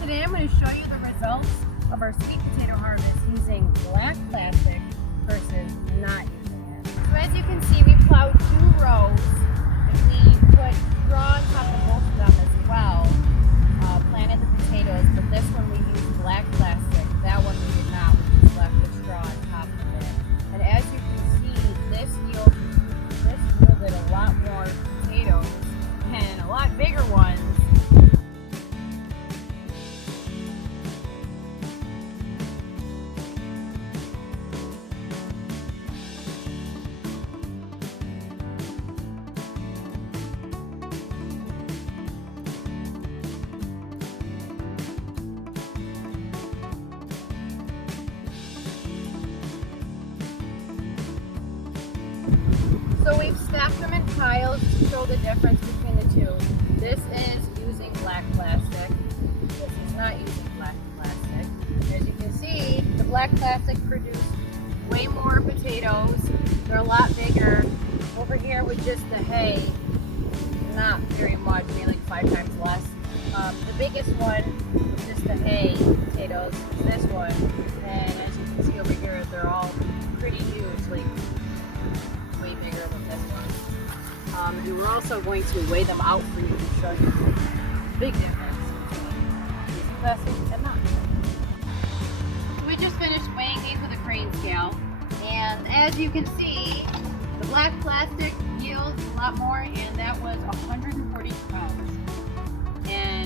Today I'm going to show you the results of our sweet potato harvest using black plastic versus not using it. So as you can see, we plowed 2 rows and we put straw on top of both of them as well. Planted the potatoes, but this one we used black plastic. That one we did not. We just left the straw on top of it. And as you can see, this yielded a lot more potatoes and a lot bigger ones. So we've stacked them in piles to show the difference between the two. This is using black plastic. This is not using black plastic. As you can see, the black plastic produced way more potatoes. They're a lot bigger. Over here with just the hay, not very much, maybe like 5 times less. The biggest one with just the hay potatoes is this one. And as you can see over here, they're all pretty huge, like way bigger than this one. And we're also going to weigh them out for you to show you the big difference between using plastic and not. We just finished weighing these with a crane scale, and as you can see, the black plastic yields a lot more, and that was 140 pounds. And